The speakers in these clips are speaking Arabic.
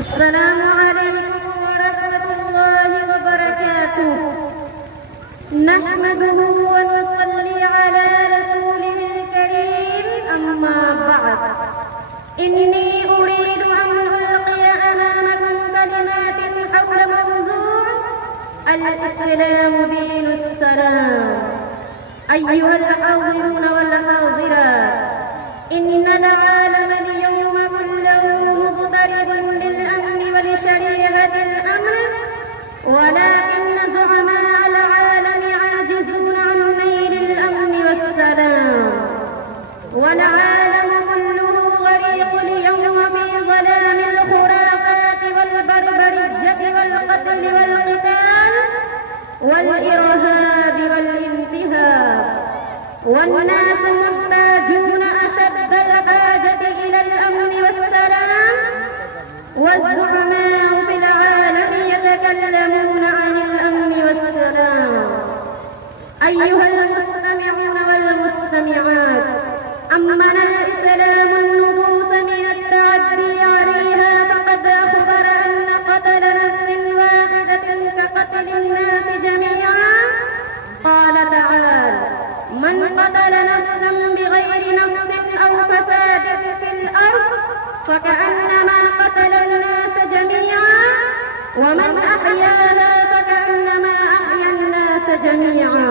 السلام عليكم ورحمة الله وبركاته. نحمده ونصلي على رسوله الكريم، أما بعد. إني أريد أن ألقي أمامكم كلمات حول موضوع الإسلام دين السلام. أيها الحاضرون والحاضرات، إن العالم اليوم كله مضطرب للأمن ولشريعة الأمن، ولكن زعماء العالم عاجزون عن نيل الأمن والسلام، والعالم كله غريق اليوم في ظلام الخرافات والبربرية والقتل والقتال والإرهاب والانتهاب، والناس محتاجون أشد الحاجة إلى الأمن والسلام، والزعماء في العالم يتكلمون عن الأمن والسلام. أيها المستمعون والمستمعات، أمن الإسلام النفوس من التعدي عليها، فقد أخبر أن قتل نفس واحدة كقتل الناس جميعا. قال تعالى: من قتل نفسا بغير نفس أو فساد في الأرض فكأنما قتل الناس جميعا، ومن أحياها فكأنما أحيا الناس جميعا.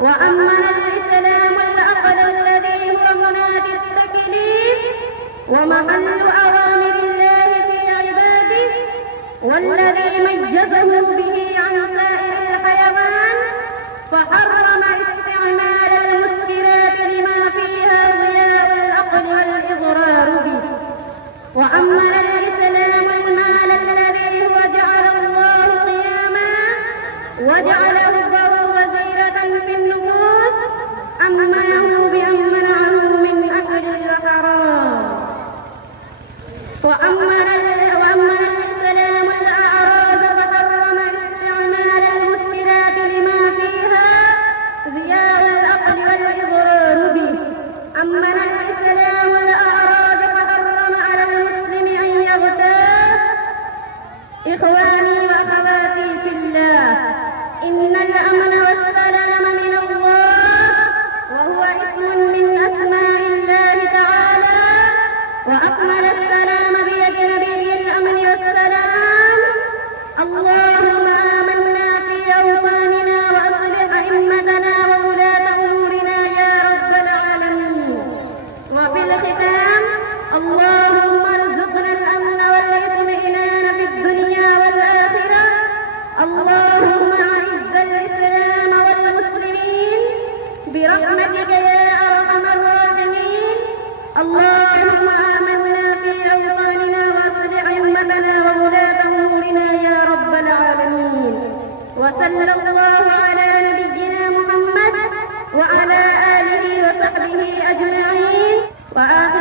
وأمن الإسلام العقل الذي هو مناد التكليف ومحل أوامر الله في عباده، والذي ميزه به عن سائر الحيوان، فحرم استعمال المسكرات لما فيها ضياء العقل والإضرار به. وأمن الإسلام المال الذي هو جعل الله قياما وجعله وزيرة في النفوس، أمنه بأن منعه من أكل الحرام. وأمن الإسلام الأعراض فحرم استعمال المسكرات لما فيها ضياء العقل والإضرار به. أمن الإسلام الأعراض فحرم على المسلم أن يغتاب. إخواني وأخواتي في الله، إن الأمن والسلام من الله، وهو اسم من أسماء الله تعالى، وأكمل السلام بيد نبي الأمن والسلام. اللهم آمنا في أوطاننا وأصلح أئمتنا وولاة أمورنا يا رب العالمين. وفي الختام، اللهم ارزقنا الأمن والاطمئنان في الدنيا والآخرة. اللهم أعز الإسلام والمسلمين برحمتك يا أرحم الراحمين. اللهم آمنا في أوطاننا وأصلح أئمتنا وولاة أمورنا يا رب العالمين. وصلى الله على نبينا محمد وعلى آله وصحبه أجمعين. وآخر